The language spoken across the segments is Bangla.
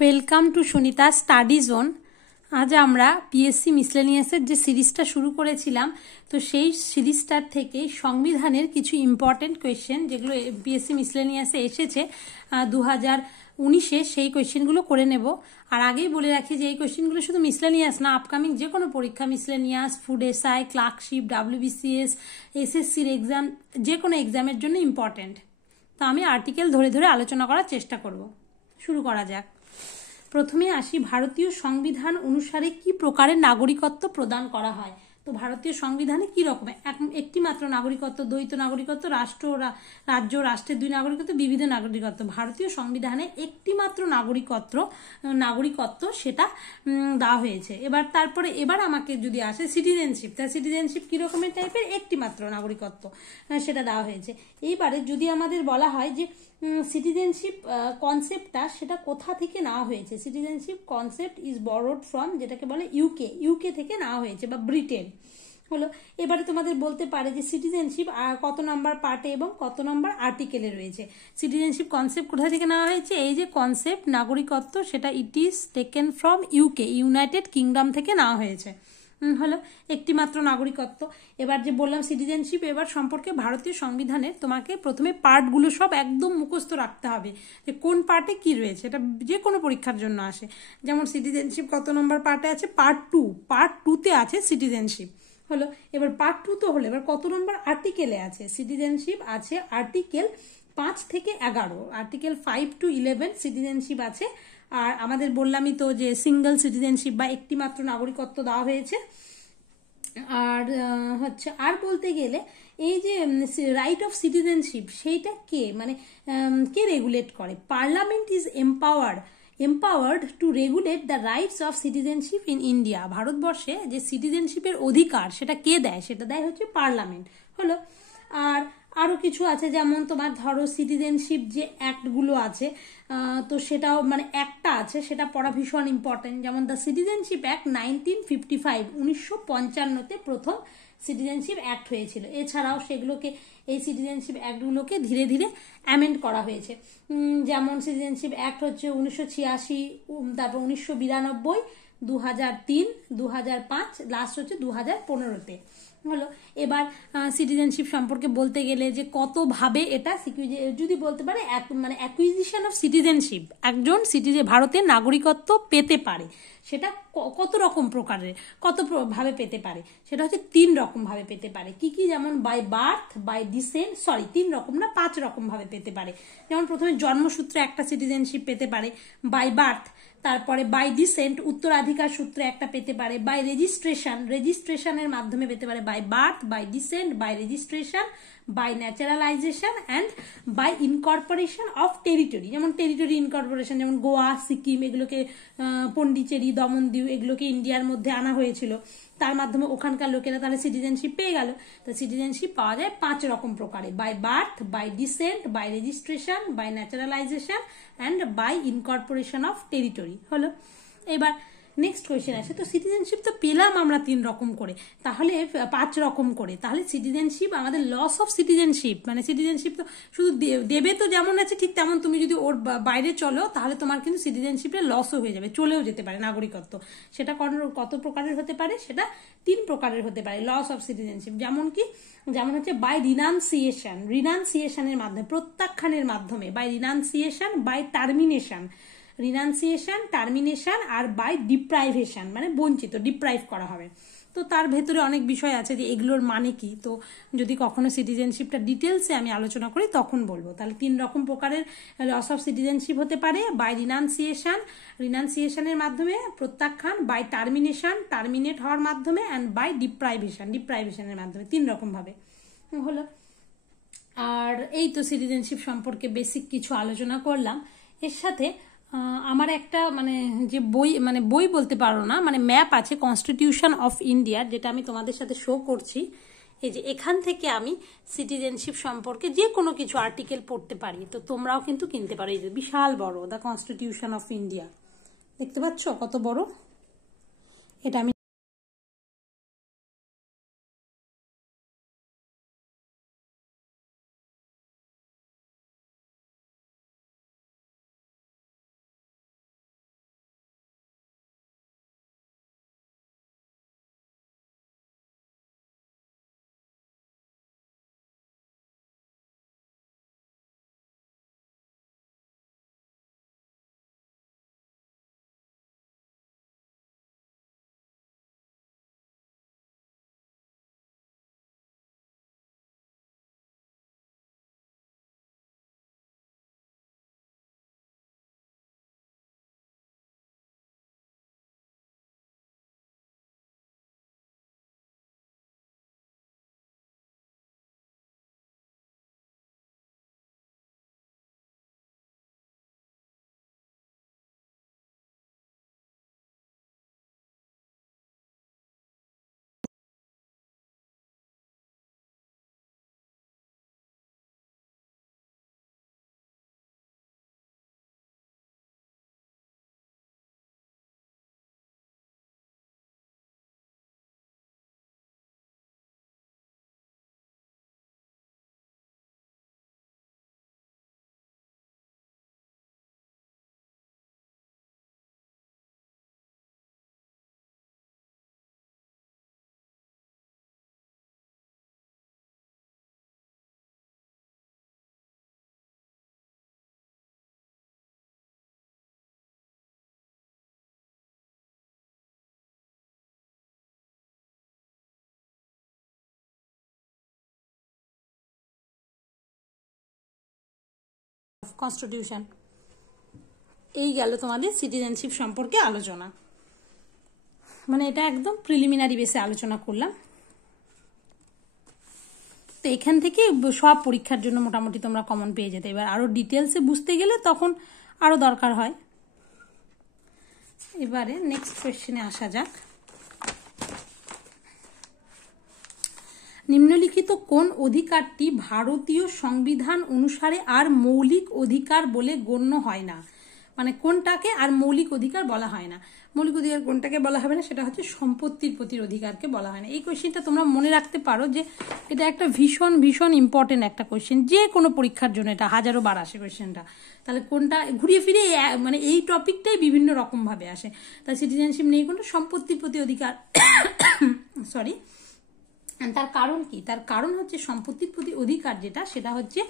Welcome to Sunita study zone. আজ আমরা পিএসসি মিসলেনিয়াসের যে সিরিজটা শুরু করেছিলাম, তো সেই সিরিজটার থেকে সংবিধানের কিছু ইম্পর্টেন্ট কোয়েশ্চেন যেগুলো পিএসসি মিসলেনিয়াসে এসেছে 2019-এ, সেই কোয়েশ্চেনগুলো করে নেব। আর আগেই বলে রাখি যে এই কোয়েশ্চেনগুলো শুধু মিসলেনিয়াস না, আপকামিং যে কোনো পরীক্ষা, miscellaneous, food SI, clerkship, WBCS, এসএসসির এক্সাম, যে কোনো এক্সামের জন্য ইম্পর্টেন্ট। তো আমি আর্টিকেল ধরে ধরে আলোচনা করার চেষ্টা করব। শুরু করা যাক। প্রথমে আসি, ভারতীয় সংবিধান অনুসারে কি প্রকারের নাগরিকত্ব প্রদান করা হয়। তো ভারতীয় সংবিধানে কি রকমের একটি মাত্র নাগরিকত্ব, দ্বৈত নাগরিকত্ব, রাজ্য রাষ্ট্রের দুই নাগরিকত্ব, বিবিধ নাগরিকত্ব। ভারতীয় সংবিধানে একটি মাত্র নাগরিকত্ব সেটা দেওয়া হয়েছে। এবার আমাকে যদি আসে সিটিজেনশিপ, তা সিটিজেনশিপ কি রকমের টাইপের, একটি মাত্র নাগরিকত্ব সেটা দেওয়া হয়েছে। এইবারে যদি আমাদের বলা হয় যে সিটিজেনশিপ কনসেপ্টটা সেটা কোথা থেকে নেওয়া হয়েছে, citizenship concept is borrowed from, যেটাকে বলে ইউকে থেকে নেওয়া হয়েছে বা ব্রিটেন হলো। এবারে তোমাদের বলতে পারে যে সিটিজেনশিপ কত নম্বর পার্টে এবং কত নম্বর আর্টিকেলে রয়েছে। সিটিজেনশিপ কনসেপ্ট কোথা থেকে নেওয়া হয়েছে, এই যে কনসেপ্ট নাগরিকত্ব, সেটা it is taken from United kingdom থেকে নেওয়া হয়েছে। হলো একটি মাত্র নাগরিকত্ব। এবার যে বললাম সিটিজেনশিপ, এবার সম্পর্কে ভারতীয় সংবিধানের তোমাকে প্রথমে পার্টগুলো সব একদম মুখস্থ রাখতে হবে যে কোন পার্টে কি রয়েছে, এটা যে কোনো পরীক্ষার জন্য আসে। যেমন সিটিজেনশিপ কত নম্বর পার্টে আছে, পার্ট টুতে আছে সিটিজেনশিপ হলো। এবার পার্ট টু তো হলো, এবার কত নম্বর আর্টিকেলে আছে সিটিজেনশিপ আছে, আর্টিকেল 5 থেকে 11, আর্টিকেল 5 to 11 সিটিজেনশিপ আছে। আর আমাদের বললামই তো যে সিঙ্গেল সিটিজেনশিপ বা একটি মাত্র নাগরিকত্ব দেওয়া হয়েছে। আর আর বলতে গেলে এই যে রাইট অফ সিটিজেনশিপ সেইটা কে রেগুলেট করে, parliament is empowered to regulate the rights of citizenship in India. ভারতবর্ষে যে সিটিজেনশিপের অধিকার সেটা কে দেয়, সেটা দেয় হচ্ছে পার্লামেন্ট হলো। আর আরও কিছু আছে, যেমন তোমার ধরো সিটিজেনশিপ যে অ্যাক্টগুলো আছে, তো সেটাও একটা আছে, সেটা পড়া ভীষণ ইম্পর্টেন্ট। যেমন দ্য সিটিজেনশিপ অ্যাক্ট 1955, 1955-তে প্রথম সিটিজেনশিপ অ্যাক্ট হয়েছিল। এছাড়াও এই সিটিজেনশিপ অ্যাক্টগুলোকে ধীরে ধীরে অ্যামেন্ড করা হয়েছে। যেমন সিটিজেনশিপ অ্যাক্ট হচ্ছে 1986, তারপর 1992, 2003, 2005, লাস্ট হচ্ছে 2015-তে হলো। এবার সিটিজেনশিপ সম্পর্কে বলতে গেলে যে কতভাবে এটা যদি বলতে পারে অ্যাকুইজিশন অফ সিটিজেনশিপ, একজন ভারতের নাগরিকত্ব পেতে পারে, সেটা কত রকম প্রকারের, ভাবে পেতে পারে, সেটা হচ্ছে 3 রকম ভাবে পেতে পারে। কি কি, যেমন বাই বার্থ, বাই ডিসেন্ট, 3 রকম না 5 রকম ভাবে পেতে পারে। যেমন প্রথমে জন্মসূত্রে একটা সিটিজেনশিপ পেতে পারে, বাই বার্থ, তারপরে বাই ডিসেন্ট উত্তরাধিকার সূত্রে একটা পেতে পারে, বাই রেজিস্ট্রেশনের মাধ্যমে পেতে পারে, by birth, by descent, by registration, by naturalization and by incorporation of territory. যেমন টেরিটরি ইনকর্পোরেশন, যেমন গোয়া, সিকিম, এগুলোকে পন্ডিচেরি, দমনদিউ, এগুলোকে ইন্ডিয়ার মধ্যে আনা হয়েছিল, তার মাধ্যমে ওখানকার লোকেরা তাহলে সিটিজেনশিপ পেয়ে গেল। তো সিটিজেনশিপ পাওয়া যায় 5 রকম প্রকারে, by birth, by descent, by registration, by naturalization and by incorporation of territory হলো। এবার নেক্সট কোয়েশ্চেন আছে, তো সিটিজেনশিপ তো পেলাম আমরা 3 রকম করে, তাহলে 5 রকম করে, তাহলে সিটিজেনশিপ আমাদের লস অফ সিটিজেনশিপ, সিটিজেনশিপ তো শুধু দেবে তো যেমন আছে ঠিক তেমন, তুমি যদি ওর বাইরে চলো তাহলে তোমার কিন্তু সিটিজেনশিপের লসও হয়ে যাবে, চলেও যেতে পারে নাগরিকত্ব। সেটা কত প্রকারের হতে পারে, সেটা 3 প্রকারের হতে পারে লস অফ সিটিজেনশিপ। যেমন হচ্ছে বাই রিনান্সিয়েশনের মাধ্যমে, প্রত্যাখ্যানের মাধ্যমে, বাই রিনান্সিয়েশন, বাই টার্মিনেশন আর বাই ডিপ্রাইভেশন, বঞ্চিত, ডিপ্রাইভ করা হবে। তো তার ভেতরে অনেক বিষয় আছে যে এগুলোর মানে কি, তো যদি কখনো সিটিজেনশিপটা ডিটেলসে আমি আলোচনা করি তখন বলবো। তাহলে 3 রকম প্রকারের লস অফ সিটিজেনশিপ হতে পারে, বাই রিনান্সিয়েশনের মাধ্যমে, প্রত্যাখ্যান, বাই টার্মিনেট হওয়ার মাধ্যমে, অ্যান্ড বাই ডিপ্রাইভেশনের মাধ্যমে, 3 রকম ভাবে হলো। আর এই তো সিটিজেনশিপ সম্পর্কে বেসিক কিছু আলোচনা করলাম। এর সাথে আমার একটা যে বই বলতে পারো না, ম্যাপ আছে কনস্টিটিউশন অফ ইন্ডিয়ার, যেটা আমি তোমাদের সাথে শো করছি। এই যে এখান থেকে আমি সিটিজেনশিপ সম্পর্কে যে কোনো কিছু আর্টিকেল পড়তে পারি, তো তোমরাও কিন্তু কিনতে পারো। এই যে বিশাল বড় দ্য কনস্টিটিউশন অফ ইন্ডিয়া, দেখতে পাচ্ছ কত বড়, এটা আমি কনস্টিটিউশন। এই গেল তোমাদের সিটিজেনশিপ সম্পর্কে আলোচনা, মানে এটা একদম প্রিলিমিনারি বেসে আলোচনা করলাম। তো এখান থেকে সব পরীক্ষার জন্য মোটামুটি তোমরা কমন পেয়ে যেতে। এবার আরো ডিটেলসে বুঝতে গেলে তখন আরো দরকার হয়। এবারে নেক্সট কোয়েশ্চেনে আসা যাক। নিম্নলিখিত কোন অধিকারটি ভারতীয় সংবিধান অনুসারে আর মৌলিক অধিকার বলে গণ্য হয় না? মানে কোনটাকে আর মৌলিক অধিকার বলা হয় না? মৌলিক অধিকার কোনটাকে বলা হবে না, সেটা হচ্ছে সম্পত্তির প্রতি অধিকারকে বলা হয় না। এই কোয়েশ্চেনটা তোমরা মনে রাখতে পারো যে এটা একটা ভীষণ ভীষণ ইম্পর্টেন্ট একটা কোয়েশ্চেন, যে কোনো পরীক্ষার জন্য এটা হাজারো বার আসে কোয়েশ্চেনটা। তাহলে কোনটা ঘুরিয়ে ফিরে মানে এই টপিকটাই বিভিন্ন রকম ভাবে আসে। তাই সিটিজেনশিপ নেই কোনটা, সম্পত্তির প্রতি অধিকার সরি। তার কারণ কি? তার কারণ হচ্ছে সম্পত্তির প্রতি অধিকার যেটা, সেটা হচ্ছে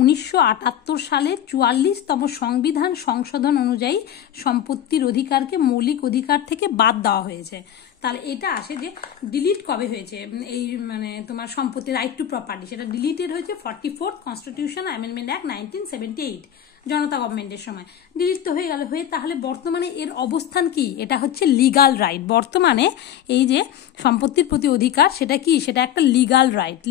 1978 সালের 44তম সংবিধান সংশোধন অনুযায়ী সম্পত্তির অধিকারকে মৌলিক অধিকার থেকে বাদ দেওয়া হয়েছে। তাহলে এটা আসে যে ডিলিট কবে হয়েছে এই মানে তোমার সম্পত্তি রাইট টু প্রপার্টি, সেটা ডিলিটেড হয়েছে 44th কনস্টিটিউশন অ্যামেন্ডমেন্ট অ্যাক্ট 1978 জনতা গভর্নমেন্টের সময়। ডিলিট তো হয়ে গেল, হয়ে তাহলে বর্তমানে এর অবস্থান কি? এটা হচ্ছে লিগাল রাইট। বর্তমানে এই যে সম্পত্তির প্রতি অধিকার সেটা কি? সেটা একটা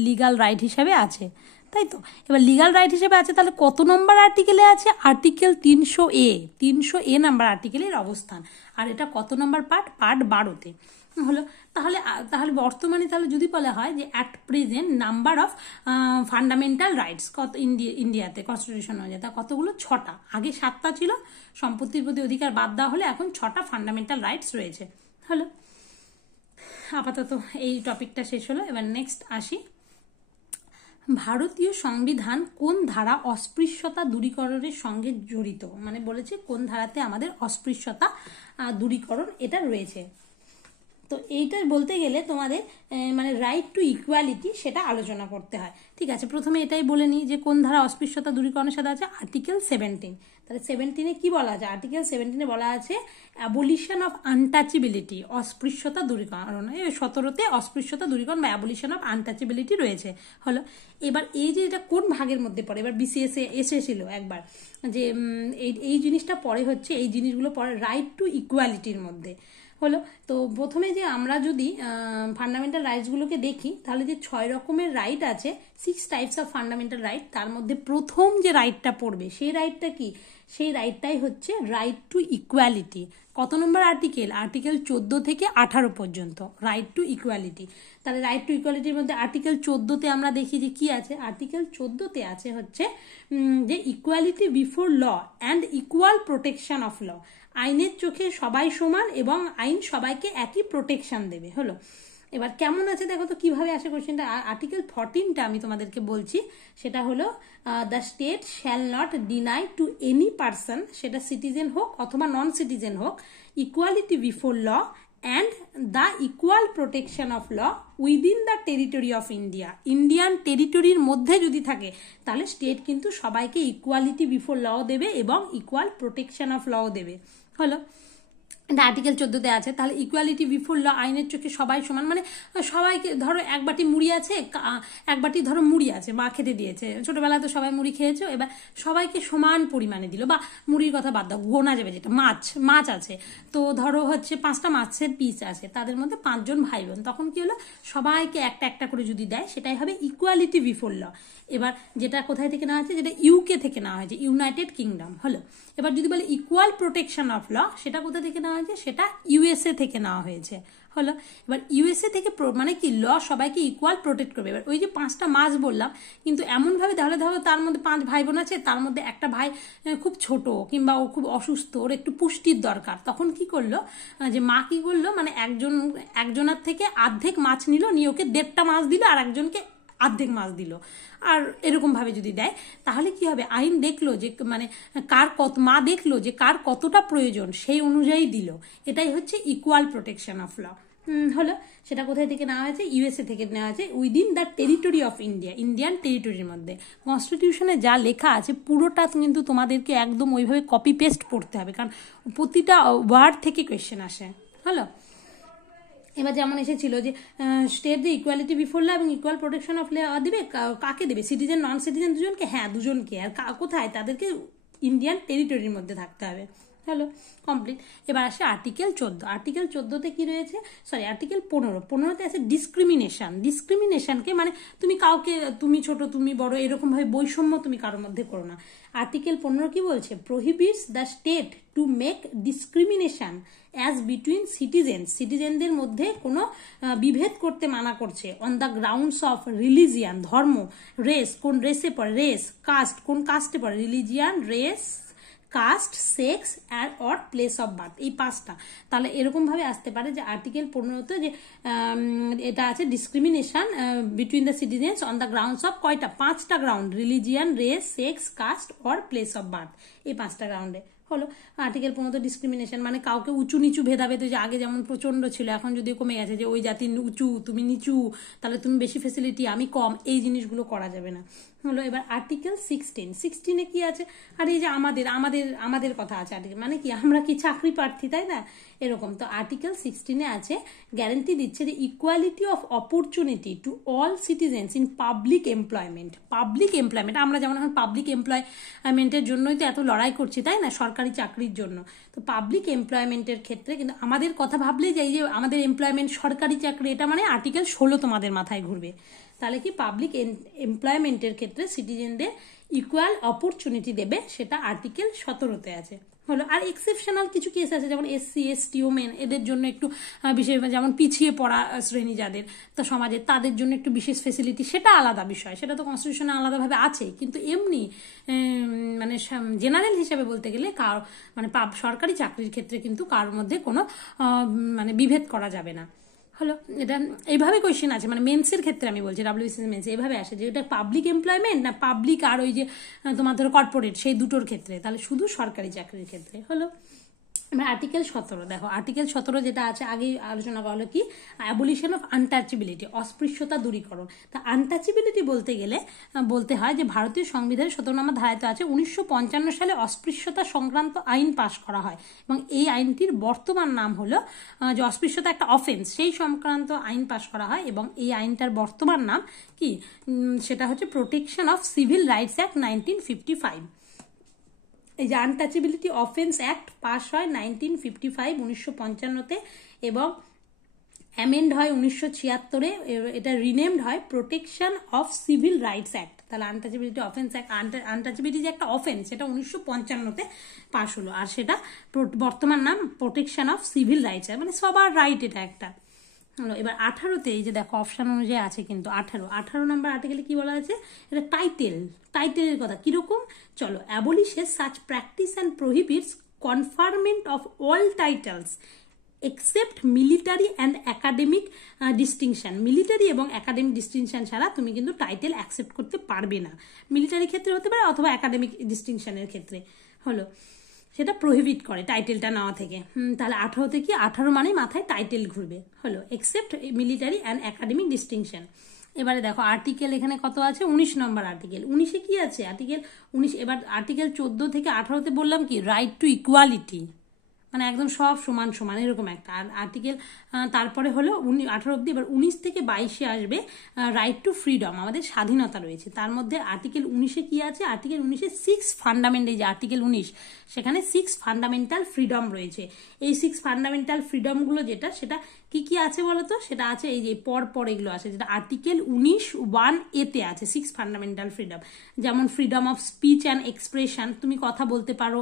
লিগাল রাইট হিসাবে আছে, তাই তো? এবার লিগাল রাইট হিসেবে আছে, তাহলে কত নম্বর আর্টিকেলে আছে? আর্টিকেল 300A নাম্বার আর্টিকেলের অবস্থান। আর এটা কত নম্বর পার্ট? পার্ট 12তে হলো। তাহলে বর্তমানে তাহলে যদি বলা হয় যে at present number of fundamental rights কত ইন্ডিয়াতে কনস্টিটিউশন অনুযায়ী, তা কতগুলো? 6টা। আগে 7টা ছিল, সম্পত্তির প্রতি অধিকার বাদ দেওয়া হলে এখন 6টা ফান্ডামেন্টাল রাইটস রয়েছে। হলো, আপাতত এই টপিকটা শেষ হলো। এবার নেক্সট আসি। ভারতীয় সংবিধান কোন ধারা অস্পৃশ্যতা দূরীকরণের সঙ্গে জড়িত? মানে বলেছে কোন ধারাতে আমাদের অস্পৃশ্যতা দূরীকরণ এটা রয়েছে। তো এইটা বলতে গেলে তোমাদের মানে রাইট টু ইকুয়ালিটি সেটা আলোচনা করতে হয়। ঠিক আছে, প্রথমে এটাই বলে নিই যে কোন ধারা অস্পৃশ্যতা দূরীকরণের সাথে আছে? আর্টিকেল 17। তাহলে 17-এ কি বলা আছে? আর্টিকেল 17-এ বলা আছে অ্যাবলিশন অফ আনটাচেবিলিটি, অস্পৃশ্যতা দূরীকরণ। 17-তে অস্পৃশ্যতা দূরীকরণ বা অ্যাবলিশন অফ আনটাচেবিলিটি রয়েছে। হলো, এবার এই যে এটা কোন ভাগের মধ্যে পড়ে? এবার বিসিএসে এসেছিল একবার যে এই জিনিসটা পড়ে হচ্ছে, এই জিনিসগুলো পড়ে রাইট টু ইকুয়ালিটির মধ্যে। হলো, তো প্রথমে যে আমরা যদি ফান্ডামেন্টাল রাইটসগুলোকে দেখি, তাহলে যে 6 রকমের রাইট আছে, 6 টাইপস অফ ফান্ডামেন্টাল রাইট, তার মধ্যে প্রথম যে রাইটটা পড়বে সেই রাইটটা কি? সেই রাইটটাই হচ্ছে রাইট টু ইকুয়ালিটি। কত নম্বর আর্টিকেল? আর্টিকেল 14 থেকে 18 পর্যন্ত রাইট টু ইকুয়ালিটি। তাহলে রাইট টু ইকুয়ালিটির মধ্যে আর্টিকেল 14-তে আমরা দেখি যে কি আছে? আর্টিকেল 14-তে আছে হচ্ছে যে equality before law and equal protection of law, আইনের চোখে সবাই সমান এবং আইন সবাইকে একই প্রোটেকশন দেবে। হলো, এবার কেমন আছে দেখো তো কিভাবে আসে কোশ্চেনটা। আর্টিকেল 14টা আমি তোমাদেরকে বলছি, সেটা হলো the state shall not deny to any person, সেটা সিটিজেন হোক অথবা নন সিটিজেন হোক, equality before law and the equal protection of law within the territory of India. Indian টেরিটরির মধ্যে যদি থাকে তাহলে স্টেট কিন্তু সবাইকে ইকুয়ালিটি বিফোর ল দেবে এবং ইকুয়াল প্রোটেকশন অফ ল দেবে। হলো, এটা আর্টিকেল 14-তে আছে। তাহলে ইকুয়ালিটি বিফোর ল, আইনের চোখে সবাই সমান, মানে সবাইকে ধরো এক বাটি মুড়ি আছে, এক বাটি ধরো মুড়ি আছে, মা খেতে দিয়েছে, ছোটবেলায় তো সবাই মুড়ি খেয়েছো, এবার সবাইকে সমান পরিমাণে দিল, বা মুড়ির কথা বাদ দাও, গোনা যাবে যেটা মাছ আছে, তো ধরো হচ্ছে 5টা মাছের পিস আছে, তাদের মধ্যে 5 জন ভাই বোন, তখন কি হলো? সবাইকে একটা একটা করে যদি দেয় সেটাই হবে ইকুয়ালিটি বিফোর ল। এবার যেটা কোথায় থেকে নেওয়া হয়েছে? যেটা ইউকে থেকে নেওয়া হয়েছে, ইউনাইটেড কিংডম। হলো, এবার যদি বলে ইকুয়াল প্রোটেকশন অফ ল, সেটা কোথা থেকে নেওয়া হয়েছে? সেটা ইউএসএ থেকে নেওয়া হয়েছে। হলো, এবার ইউএসএ থেকে মানে কি ল সবাইকে ইকুয়াল প্রোটেক্ট করবে। এবার ওই যে 5টা মাছ বললাম, কিন্তু এমনভাবে তাহলে ধরো তার মধ্যে 5 ভাই বোন আছে, তার মধ্যে একটা ভাই খুব ছোট কিংবা ও খুব অসুস্থ, ওর একটু পুষ্টির দরকার, তখন কি করলো যে মা কি করলো, মানে একজনের থেকে অর্ধেক মাছ নিয়ে ওকে 1.5টা মাছ দিল, আর একজনকে অর্ধেক মাছ দিল, আর এরকম ভাবে যদি দেয় তাহলে কি হবে? আইন দেখলো যে মানে মা দেখলো যে কার কতটা প্রয়োজন, সেই অনুযায়ী দিল। এটাই হচ্ছে ইকুয়াল প্রোটেকশন অফ ল। হলো, সেটা কোথায় থেকে নেওয়া হয়েছে? ইউএসএ থেকে নেওয়া হয়েছে, within the territory of India, Indian টেরিটরির মধ্যে। কনস্টিটিউশনে যা লেখা আছে পুরোটা কিন্তু তোমাদেরকে একদম ওইভাবে কপি পেস্ট পড়তে হবে, কারণ প্রতিটা ওয়ার্ড থেকে কোয়েশ্চেন আসে। হলো, এবার যেমন এসেছিল যে স্টেট যে ইকুয়ালিটি বিফোর ল এবং ইকুয়াল প্রোটেকশন অফ ল দেবে, কাকে দেবে? সিটিজেন নন সিটিজেন দুজনকে? হ্যাঁ, দুজনকে। আর কোথায়? তাদেরকে ইন্ডিয়ান টেরিটরির মধ্যে থাকতে হবে। Hello, complete. এবার আসে আর্টিকেল 14। আর্টিকেল 14তে কি রয়েছে, সরি আর্টিকেল 15তে আছে ডিসক্রিমিনেশন। ডিসক্রিমিনেশনকে মানে তুমি কাউকে তুমি ছোট তুমি বড় এরকম ভাবে বৈষম্য তুমি কারোর মধ্যে করো না। আর্টিকেল 15 কি বলছে, prohibits the state to make discrimination as between সিটিজেনদের মধ্যে কোনো বিভেদ করতে মানা করছে on the grounds of religion, ধর্ম, রেস, কোন রেসে পড়ে, রেস, কাস্ট, কোন কাস্টে পড়ে, religion, race, caste, sex or place of birth, এই পাঁচটা। তাহলে এরকম ভাবে আসতে পারে যে আর্টিকেল 15তে যে এটা আছে discrimination between the citizens on the grounds of কয়টা, 5টা ground, religion, race, sex, caste or place of birth, এই 5টা গ্রাউন্ডে হলো। আর্টিকেল 15 ডিসক্রিমিনেশন মানে কাউকে উঁচু নিচু ভেদাভেদ, যে আগে যেমন প্রচন্ড ছিল এখন যদিও কমে গেছে, যে ওই জাতি উঁচু তুমি নিচু, তাহলে তুমি বেশি ফেসিলিটি আমি কম, এই জিনিসগুলো করা যাবে না হলো। এবার আর্টিকেল 16 কি আছে, আর এই যে আমাদের কথা আছে আর্টিকেল, মানে কি আমরা কি চাকরি প্রার্থী তাই না, এরকম। তো আর্টিকেল 16 আছে গ্যারান্টি দিচ্ছে যে equality of opportunity to all citizens in public employment. আমরা যেমন এখন পাবলিক এমপ্লয়মেন্টের জন্যই তো এত লড়াই করছি তাই না, সরকারি চাকরির জন্য। তো পাবলিক এমপ্লয়মেন্টের ক্ষেত্রে কিন্তু আমাদের কথা ভাবলে যে এই যে আমাদের এমপ্লয়মেন্ট সরকারি চাকরি, এটা মানে আর্টিকেল 16 তোমাদের মাথায় ঘুরবে। তাহলে কি পাবলিক এমপ্লয়মেন্টের ক্ষেত্রে সিটিজেনদের ইকুয়াল অপরচুনিটি দেবে, সেটা আর্টিকেল 17তে আছে হলো। আর এক্সেপশনাল কিছু কেস আছে, যেমন এসসি, এসটি, ওমেন, এদের জন্য একটু বিশেষ, যেমন পিছিয়ে পড়া শ্রেণী যাদের তো সমাজে, তাদের জন্য একটু বিশেষ ফেসিলিটি, সেটা আলাদা বিষয়, সেটা তো কনস্টিটিউশনে আলাদাভাবে আছে। কিন্তু এমনি মানে জেনারেল হিসাবে বলতে গেলে মানে সরকারি চাকরির ক্ষেত্রে কিন্তু কারোর মধ্যে কোনো মানে বিভেদ করা যাবে না হলো। এটা এইভাবে কোয়েশ্চেন আছে, মানে মেন্সের ক্ষেত্রে আমি বলছি, ডাব্লিউবিসিএস মেন্স এইভাবে আসে যে এটা পাবলিক এমপ্লয়মেন্ট না পাবলিক আর ওই যে তোমার ধরো কর্পোরেট, সেই দুটোর ক্ষেত্রে, তাহলে শুধু সরকারি চাকরির ক্ষেত্রে হলো। আর্টিকেল 17 দেখো, আর্টিকেল 17 যেটা আছে আগেই আলোচনা করা হলো কি, অ্যাবলিশন অফ আনটাচেবিলিটি, অস্পৃশ্যতা দূরীকরণ। তা আনটাচেবিলিটি বলতে গেলে বলতে হয় যে ভারতীয় সংবিধানের 17 নম্বর ধারায় আছে 1955 সালে অস্পৃশ্যতা সংক্রান্ত আইন পাশ করা হয়, এবং এই আইনটির বর্তমান নাম হলো যে অস্পৃশ্যতা একটা অফেন্স, সেই সংক্রান্ত আইন পাশ করা হয়, এবং এই আইনটার বর্তমান নাম কি, সেটা হচ্ছে protection of civil rights act 1955। এই যে আনটাচেবিলিটি অফেন্স অ্যাক্ট পাস হয় 1955 এবং অ্যামেন্ড হয় 1976-এ, এটা রিনেমড হয় protection of civil rights act. তাহলে আনটাচেবিলিটি অফেন্স অ্যাক্ট, আনটাচেবিলিটি যে একটা অফেন্স, সেটা 1955-তে পাস হলো, আর সেটা বর্তমান নাম প্রোটেকশন অফ সিভিল রাইটস, মানে সবার রাইট এটা একটা হলো। এবার 18তে এই যে দেখো অপশন অনুযায়ী আছে কিন্তু 18 নম্বর আর্টিকেলে কি বলা আছে, এটা টাইটেলের কথা কিরকম, চলো। Abolishes such practice and prohibits conferment of all titles except military and academic distinction. Military এবং একাডেমিক ডিস্টিংশন ছাড়া তুমি কিন্তু টাইটেল অ্যাকসেপ্ট করতে পারবে না, মিলিটারি ক্ষেত্রে হতে পারে অথবা একাডেমিক ডিস্টিংশনের ক্ষেত্রে হলো, সেটা প্রহিবিট করে টাইটেলটা নেওয়া থেকে। তাহলে 18তে কি, 18 মানে মাথায় টাইটেল ঘুরবে হলো, except military and academic distinction. এবারে দেখো আর্টিকেল এখানে কত আছে, 19 নম্বর আর্টিকেল। 19-এ কি আছে, আর্টিকেল 19। এবার আর্টিকেল 14 থেকে 18তে বললাম কি, রাইট টু ইকুয়ালিটি, মানে একদম সব সমান সমান এরকম একটা আর্টিকেল। তারপরে হলো 18 অব্দি। এবার 19 থেকে 22-এ আসবে রাইট টু ফ্রিডম, আমাদের স্বাধীনতা রয়েছে। তার মধ্যে আর্টিকেল 19-এ কি আছে, আর্টিকেল 19-এ 6 ফান্ডামেন্টাল, এই যে আর্টিকেল 19, সেখানে 6 ফান্ডামেন্টাল ফ্রিডম রয়েছে। এই 6 ফান্ডামেন্টাল ফ্রিডমগুলো যেটা, সেটা কি কি আছে বলতো, সেটা আছে এই যে পর এগুলো আছে, যেটা আর্টিকেল 19(1)(a)-তে আছে 6 ফান্ডামেন্টাল ফ্রিডম। যেমন freedom of speech and expression, তুমি কথা বলতে পারো,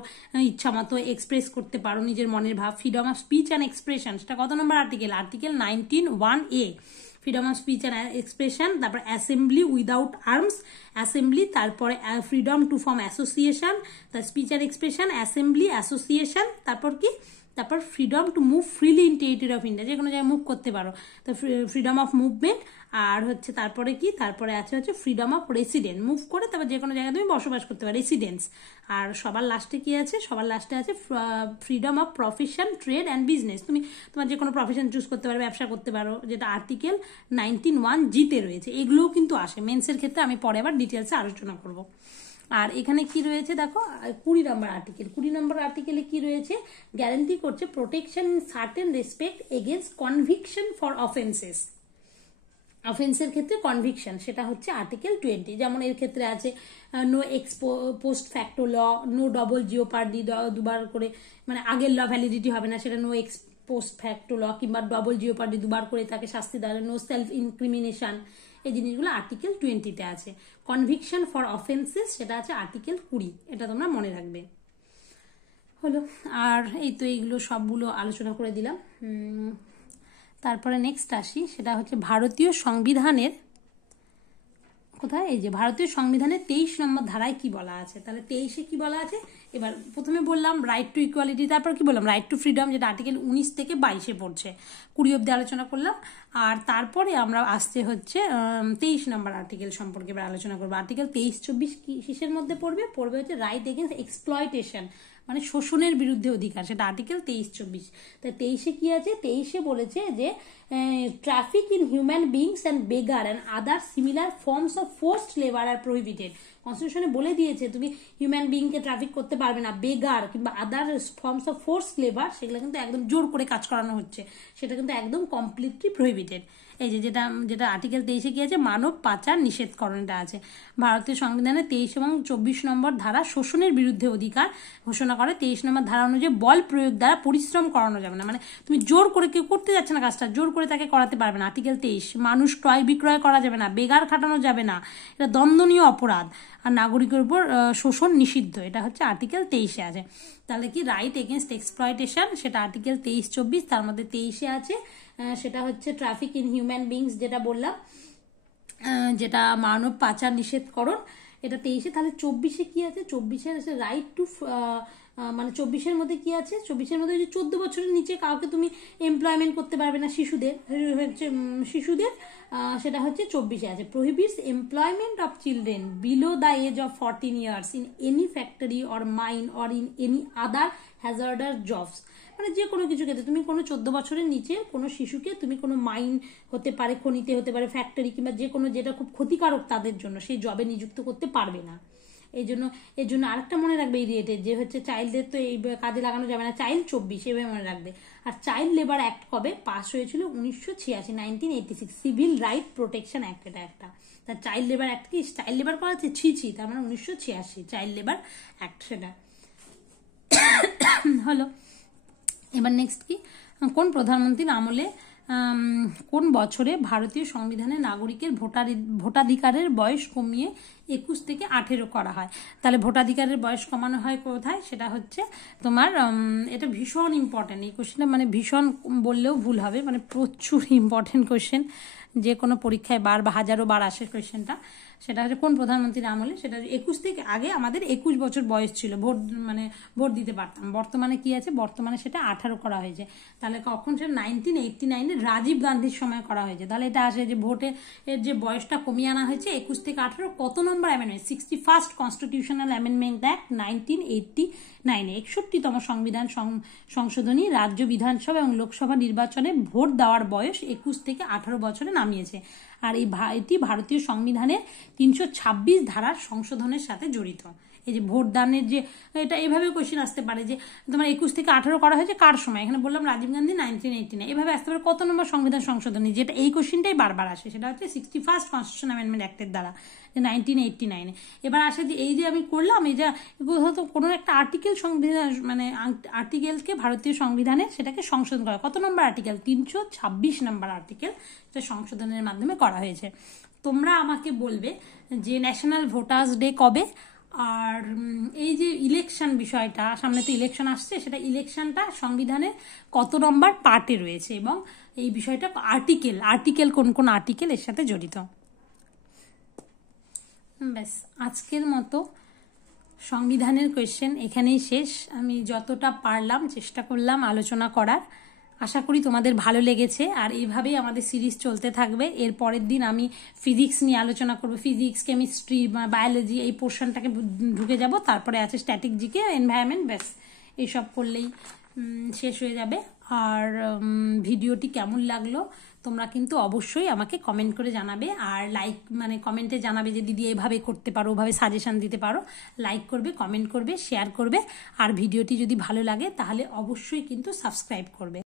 ইচ্ছা মতো এক্সপ্রেস করতে পারো নিজের মনের ভাব, freedom of speech and expression, সেটা কত নম্বর article, article 19(1)(a), freedom of speech and expression. তারপর অ্যাসেম্বলি উইদাউট আর্মস, অ্যাসেম্বলি, তারপরে ফ্রিডম টু ফর্ম অ্যাসোসিয়েশন, তার speech and expression, assembly, association, তারপর freedom to move freely in territory of India, যে কোনো জায়গায় মুভ করতে পারো, তো ফ্রিডম অফ মুভমেন্ট। আর হচ্ছে তারপরে কি, তারপরে আছে হচ্ছে ফ্রিডম অফ রেসিডেন্ট, মুভ করে তারপর যে কোনো জায়গায় তুমি বসবাস করতে পারো, রেসিডেন্স। আর সবার লাস্টে কি আছে, সবার লাস্টে আছে freedom of profession, trade and business, তুমি তোমার যে কোনো প্রফেশন চুজ করতে পারো, ব্যবসা করতে পারো, যেটা আর্টিকেল 19(1)(g)-তে রয়েছে। এগুলোও কিন্তু আসে মেন্সের ক্ষেত্রে, আমি পরে আবার ডিটেলসে আলোচনা করবো। আর এখানে কি রয়েছে দেখো 20 নম্বর আর্টিকেল। 20 নম্বর আর্টিকেলে কি রয়েছে, গ্যারান্টি করছে protection in certain respect against conviction for offences. অফেন্সের ক্ষেত্রে কনভিকশন, সেটা হচ্ছে আর্টিকেল 20। যেমন এর ক্ষেত্রে আছে নো এক্স পোস্ট ফ্যাক্টো ল, নো ডবল জিওপার্ডি, দুবার করে মানে আগের ল ভ্যালিডিটি হবে না, সেটা নো এক্স পোস্ট ফ্যাক্টো ল, কিংবা ডবল জিওপার্ডি দুবার করে তাকে শাস্তি দেওয়া, নো সেলফ ইনক্রিমিনেশন, এই জিনিসগুলো আর্টিকেল 20-তে আছে। কনভিকশন ফর অফেন্সেস সেটা আছে আর্টিকেল 20, এটা তোমরা মনে রাখবে। হলো, আর এই তো এইগুলো সবগুলো আলোচনা করে দিলাম। তারপরে নেক্সট আসি, সেটা হচ্ছে ভারতীয় সংবিধানের কোথায়, এই যে ভারতীয় সংবিধানের 23 নম্বর ধারায় কি বলা আছে। তাহলে 23-এ কি বলা আছে, এবার প্রথমে বললাম রাইট টু ইকুয়ালিটি, তারপর কি বললাম রাইট টু ফ্রিডম, যেটা আর্টিকেল 19 থেকে 22-এ পড়ছে, 20 অব্দি আলোচনা করলাম। আর তারপরে আমরা আসতে হচ্ছে 23 নম্বর আর্টিকেল সম্পর্কে এবার আলোচনা করবো। আর্টিকেল 23-24 কিসের মধ্যে পড়বে হচ্ছে রাইট এগেন্স্ট এক্সপ্লয়টেশন, মানে শোষণের বিরুদ্ধে অধিকার, সেটা আর্টিকেল 23-24। তাই 23-এ কি আছে, 23-এ বলেছে যে traffic in human beings and begar and other similar forms of forced labour are prohibited. কনস্টিটিউশনে বলে দিয়েছে তুমি হিউম্যান বিংকে ট্রাফিক করতে পারবে না, বেগার কিংবা আদার ফর্মস অফ ফোর্স লেবার সেগুলো কিন্তু একদম জোর করে কাজ করানো হচ্ছে, সেটা কিন্তু একদম কমপ্লিটলি প্রহিবিটেড। এই যে যেটা আর্টিকেল 23-এ কি আছে, মানব পাচার নিষেধকরণটা আছে। ভারতীয় সংবিধানে 23 এবং 24 নম্বর ধারা শোষণের বিরুদ্ধে অধিকার ঘোষণা করে। 23 নম্বর ধারা অনুযায়ী বল প্রয়োগ দ্বারা পরিশ্রম করানো যাবে না, মানে তুমি জোর করে কেউ করতে যাচ্ছে না কাজটা, জোর করে তাকে করাতে পারবে না। আর্টিকেল 23, মানুষ ক্রয় বিক্রয় করা যাবে না, বেগার খাটানো যাবে না, এটা দণ্ডনীয় অপরাধ, আর নাগরিকের উপর শোষণ নিষিদ্ধ, এটা হচ্ছে আর্টিকেল 23-এ আছে। তাহলে কি রাইট এগেনস্ট এক্সপ্লয়টেশন, সেটা আর্টিকেল 23-24, তার মধ্যে 23-এ আছে সেটা হচ্ছে ট্রাফিক ইন হিউম্যান বিংস, যেটা বললাম, যেটা মানব পাচার নিষেধকরণ, এটা 23-এ। তাহলে 24-এ কি আছে, 24-এ আছে রাইট টু, মানে 24-এর মধ্যে কি আছে, 24-এর মধ্যে যে 14 বছরের নিচে কাউকে তুমি এমপ্লয়মেন্ট করতে পারবে না, শিশুদের সেটা হচ্ছে 24-এ আছে। Prohibits employment of children below the age of 14 years in any factory or mine or in any other hazardous jobs, মানে যে কোনো কিছু ক্ষেত্রে তুমি কোনো 14 বছরের নিচে কোনো শিশুকে তুমি কোনো মাইন হতে পারে, খনিতে হতে পারে, ফ্যাক্টরি কিংবা যে কোনো যেটা খুব ক্ষতিকারক তাদের জন্য সেই জবে নিযুক্ত করতে পারবে না। এর জন্য আরেকটা মনে রাখবে এই রিলেটেড, যে হচ্ছে চাইল্ডদের তো এই কাজে লাগানো যাবে না, চাইল্ড 24 এভাবে মনে রাখবে। আর চাইল্ড লেবার অ্যাক্ট কবে পাস হয়েছিল, 1986 সিভিল রাইট প্রোটেকশন অ্যাক্ট, এটা একটা। তার চাইল্ড লেবার অ্যাক্ট কি, চাইল্ড লেবার করা আছে ছি, তার মানে 1986 চাইল্ড লেবার অ্যাক্ট, সেটা হলো। এবার নেক্সট কি, কোন প্রধানমন্ত্রীর আমলে কোন বছরে ভারতীয় সংবিধানে নাগরিকের ভোটাধিকারের বয়স কমিয়ে 21 থেকে 18 করা হয়। তাহলে ভোটাধিকারের বয়স কমানো হয় কোথায়, সেটা হচ্ছে তোমার এটা ভীষণ ইম্পর্টেন্ট এই কোশ্চেনটা, মানে ভীষণ বললেও ভুল হবে, মানে প্রচুর ইম্পর্টেন্ট কোশ্চেন, যে কোনো পরীক্ষায় হাজারো বার আসে কোশ্চেনটা। সেটা হচ্ছে কোন প্রধানমন্ত্রীর আমলে, সেটা 21 থেকে আগে আমাদের 21 বছর বয়স ছিল, ভোট দিতে পারতাম। বর্তমানে কি আছে, বর্তমানে সেটা 18 করা হয়েছে। তাহলে কখন, সেটা 1989-এ রাজীব গান্ধীর সময় করা হয়েছে। তাহলে এটা আসে যে ভোটের যে বয়সটা কমিয়ে আনা হয়েছে 21 থেকে 18, কত নম্বর amendment, 61st constitutional amendment act 1989-এ 61তম সংবিধান সংশোধনী রাজ্য বিধানসভা এবং লোকসভা নির্বাচনে ভোট দেওয়ার বয়স 21 থেকে 18 বছরে নামিয়েছে। আর এটি ভারতীয় সংবিধানের 326 ধারার সংশোধনের সাথে জড়িত। এই যে ভোট দানের যে এটা এভাবে কোশ্চেন আসতে পারে যে তোমার 21 থেকে 18 করা হয়েছে কার সময়, এখানে বললাম রাজীব গান্ধী 1989, এভাবে আসতে পারে কত নম্বর সংবিধান সংশোধনী, যেটা এই কোশ্চেনটাই বারবার আসে, সেটা হচ্ছে 61st কনস্টিটিউশন অ্যামেন্ডমেন্ট অ্যাক্টের দ্বারা 1989-এ। এবার আসে যে এই যে আমি করলাম, এই যে হয়তো কোনো একটা আর্টিকেল সংবিধান, মানে আর্টিকেলকে ভারতীয় সংবিধানে সেটাকে সংশোধন করা, কত নম্বর আর্টিকেল, 326 নম্বর আর্টিকেল, এটা সংশোধনের মাধ্যমে করা হয়েছে। তোমরা আমাকে বলবে যে ন্যাশনাল ভোটার্স ডে কবে, আর এই যে ইলেকশন বিষয়টা, সামনে তো ইলেকশন আসছে, সেটা ইলেকশনটা সংবিধানের কত নম্বর পার্টে রয়েছে, এবং এই বিষয়টা আর্টিকেল কোন আর্টিকেল এর সাথে জড়িত। ব্যাস, আজকের মতো সংবিধানের কোয়েশ্চেন এখানেই শেষ। আমি যতটা পারলাম চেষ্টা করলাম আলোচনা করার, আশা করি তোমাদের ভালো লেগেছে। আর এইভাবেই আমাদের সিরিজ চলতে থাকবে। এর পরের দিন আমি ফিজিক্স নিয়ে আলোচনা করব, ফিজিক্স, কেমিস্ট্রি, বায়োলজি, এই পোর্শনটাকে ঢুকে যাব। তারপরে আছে স্ট্যাটিক জিকে, এনভায়রনমেন্ট, ব্যাস এইসব করলেই শেষ হয়ে যাবে। আর ভিডিওটি কেমন লাগলো তোমরা কিন্তু অবশ্যই আমাকে কমেন্ট করে জানাবে, আর কমেন্টে জানাবে যে দিদি এইভাবে করতে পারো, ওভাবে সাজেশন দিতে পারো। লাইক করবে, কমেন্ট করবে, শেয়ার করবে, আর ভিডিওটি যদি ভালো লাগে তাহলে অবশ্যই কিন্তু সাবস্ক্রাইব করবে।